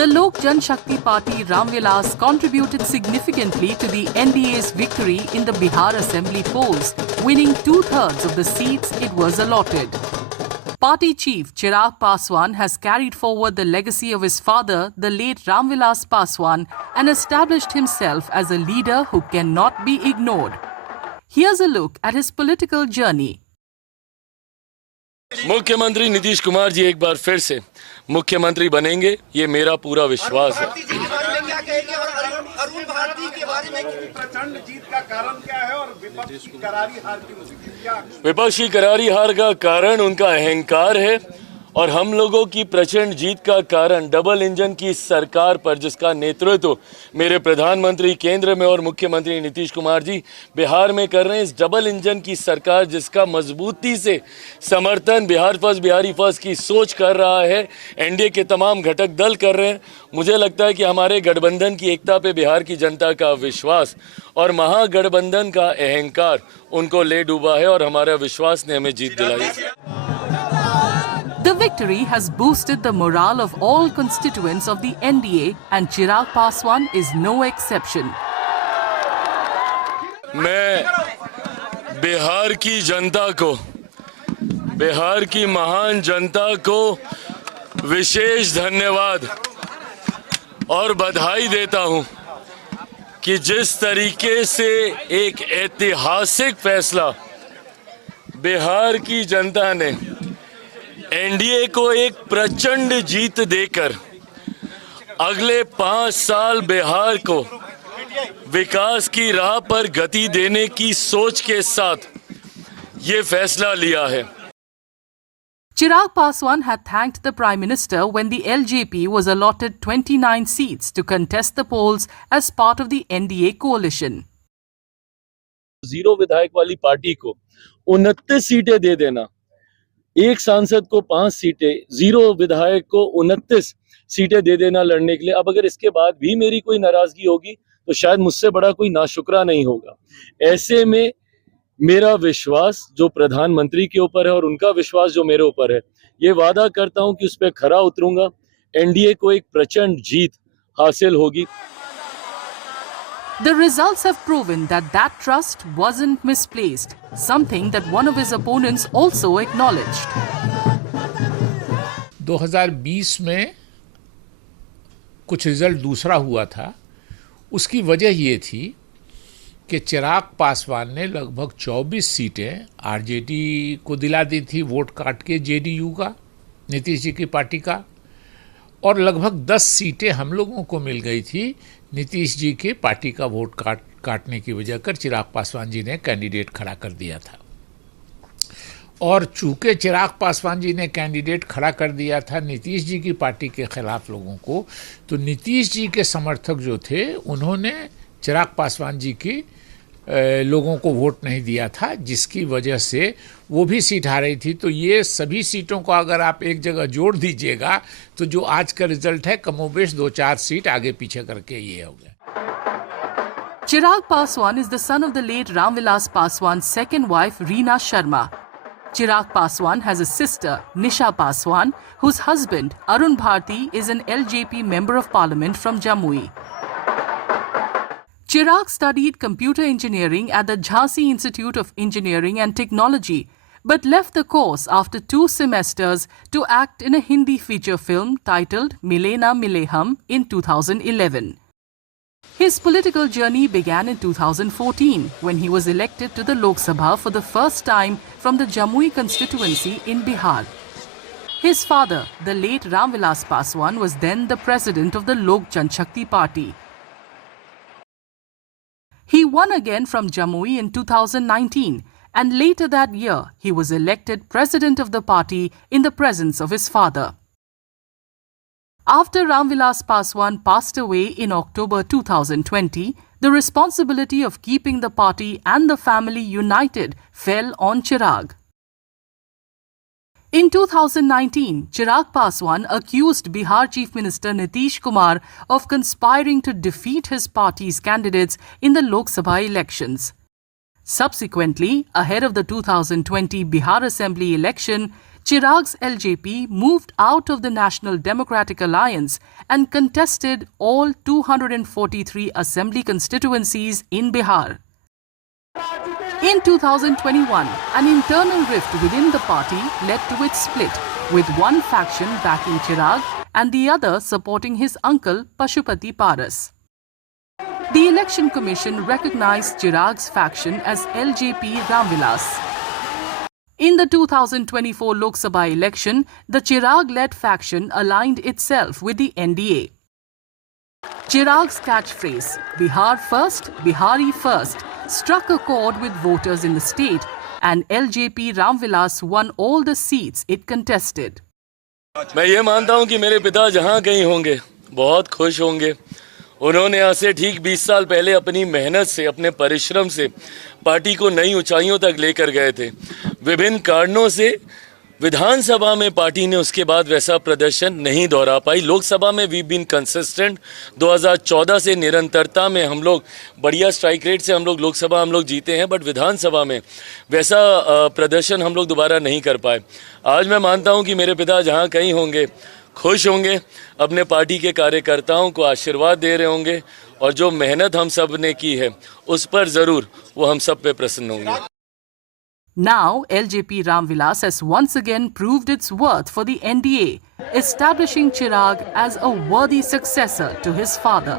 The Lok Jan Shakti Party Ramvilas contributed significantly to the NDA's victory in the Bihar Assembly polls, winning 2/3 of the seats it was allotted. Party chief Chirag Paswan has carried forward the legacy of his father, the late Ramvilas Paswan, and established himself as a leader who cannot be ignored. Here's a look at his political journey. मुख्यमंत्री नीतीश कुमार जी एक बार फिर से मुख्यमंत्री बनेंगे, ये मेरा पूरा विश्वास है। प्रचंड जीत का कारण क्या है और विपक्ष की करारी हार की विपक्ष की करारी हार का कारण उनका अहंकार है और हम लोगों की प्रचंड जीत का कारण डबल इंजन की सरकार पर, जिसका नेतृत्व मेरे प्रधानमंत्री केंद्र में और मुख्यमंत्री नीतीश कुमार जी बिहार में कर रहे हैं। इस डबल इंजन की सरकार जिसका मजबूती से समर्थन बिहार फर्स्ट, बिहारी फर्स्ट की सोच कर रहा है, एनडीए के तमाम घटक दल कर रहे हैं। मुझे लगता है कि हमारे गठबंधन की एकता पे बिहार की जनता का विश्वास और महागठबंधन का अहंकार उनको ले डूबा है और हमारा विश्वास ने हमें जीत दिलाई। The victory has boosted the morale of all constituents of the NDA and Chirag Paswan is no exception. मैं बिहार की जनता को, बिहार की महान जनता को विशेष धन्यवाद और बधाई देता हूं कि जिस तरीके से एक ऐतिहासिक फैसला बिहार की जनता ने एनडीए को एक प्रचंड जीत देकर अगले 5 साल बिहार को विकास की राह पर गति देने की सोच के साथ ये फैसला लिया है। Chirag Paswan had thanked the Prime Minister when the LJP was allotted 29 seats to contest the polls as part of the NDA coalition. Zero विधायक वाली पार्टी को 29 सीटें दे देना, एक सांसद को 5 सीटें, जीरो विधायक को 29 सीटें दे देना लड़ने के लिए। अब अगर इसके बाद भी मेरी कोई नाराजगी होगी तो शायद मुझसे बड़ा कोई नाशुक्रा नहीं होगा। ऐसे में मेरा विश्वास जो प्रधानमंत्री के ऊपर है और उनका विश्वास जो मेरे ऊपर है, ये वादा करता हूं कि उस पर खरा उतरूंगा। एनडीए को एक प्रचंड जीत हासिल होगी। The results have proven that trust wasn't misplaced, something that one of his opponents also acknowledged. 2020 में कुछ रिजल्ट दूसरा हुआ था। उसकी वजह ये थी कि चिराग पासवान ने लगभग 24 सीटें आरजेडी को दिला दी थी वोट काट के, जेडीयू का, नीतीश जी की पार्टी का, और लगभग 10 सीटें हम लोगों को मिल गई थी नीतीश जी की पार्टी का वोट काटने की वजह कर चिराग पासवान जी ने कैंडिडेट खड़ा कर दिया था। और चूंकि चिराग पासवान जी ने कैंडिडेट खड़ा कर दिया था नीतीश जी की पार्टी के खिलाफ लोगों को, तो नीतीश जी के समर्थक जो थे उन्होंने चिराग पासवान जी की लोगों को वोट नहीं दिया था, जिसकी वजह से वो भी सीट हारी थी। तो ये सभी सीटों को अगर आप एक जगह जोड़ दीजिएगा तो जो आज का रिजल्ट है कमोबेश 2-4 सीट आगे पीछे करके ये हो गया। Chirag Paswan is the son of the late Ramvilas Paswan's second wife Reena Sharma. Chirag Paswan has a sister Nisha Paswan whose husband Arun Bharti is an LJP member of parliament from Jamui. Chirag studied computer engineering at the Jhansi Institute of Engineering and Technology, but left the course after 2 semesters to act in a Hindi feature film titled Mile Na Mile Hum in 2011. His political journey began in 2014 when he was elected to the Lok Sabha for the first time from the Jamui constituency in Bihar. His father, the late Ramvilas Paswan, was then the president of the Lok Jan Shakti Party. He won again from Jamui in 2019 and later that year he was elected president of the party in the presence of his father. After Ramvilas Paswan passed away in October 2020, the responsibility of keeping the party and the family united fell on Chirag. In 2019, Chirag Paswan accused Bihar Chief Minister Nitish Kumar of conspiring to defeat his party's candidates in the Lok Sabha elections. Subsequently, ahead of the 2020 Bihar Assembly election, Chirag's LJP moved out of the National Democratic Alliance and contested all 243 assembly constituencies in Bihar. In 2021, an internal rift within the party led to its split, with one faction backing Chirag and the other supporting his uncle Pashupati Paras. The Election Commission recognized Chirag's faction as LJP Ramvilas. In the 2024 Lok Sabha election, the Chirag-led faction aligned itself with the NDA. Chirag's catchphrase, Bihar first, Bihari first, struck a chord with voters in the state, and LJP Ramvilas won all the seats it contested. मैं ये मानता हूं कि मेरे पिता जहां कहीं होंगे बहुत खुश होंगे। उन्होंने आज से ठीक 20 साल पहले अपनी मेहनत से, अपने परिश्रम से पार्टी को नई ऊंचाइयों तक लेकर गए थे। विभिन्न कारणों से विधानसभा में पार्टी ने उसके बाद वैसा प्रदर्शन नहीं दोहरा पाई। लोकसभा में वी बीन कंसिस्टेंट। 2014 से निरंतरता में हम लोग बढ़िया स्ट्राइक रेट से लोकसभा जीते हैं, बट विधानसभा में वैसा प्रदर्शन हम लोग दोबारा नहीं कर पाए। आज मैं मानता हूं कि मेरे पिता जहां कहीं होंगे खुश होंगे, अपने पार्टी के कार्यकर्ताओं को आशीर्वाद दे रहे होंगे, और जो मेहनत हम सब ने की है उस पर जरूर वो हम सब पे प्रसन्न होंगे। Now, LJP Ramvilas has once again proved its worth for the NDA, establishing Chirag as a worthy successor to his father.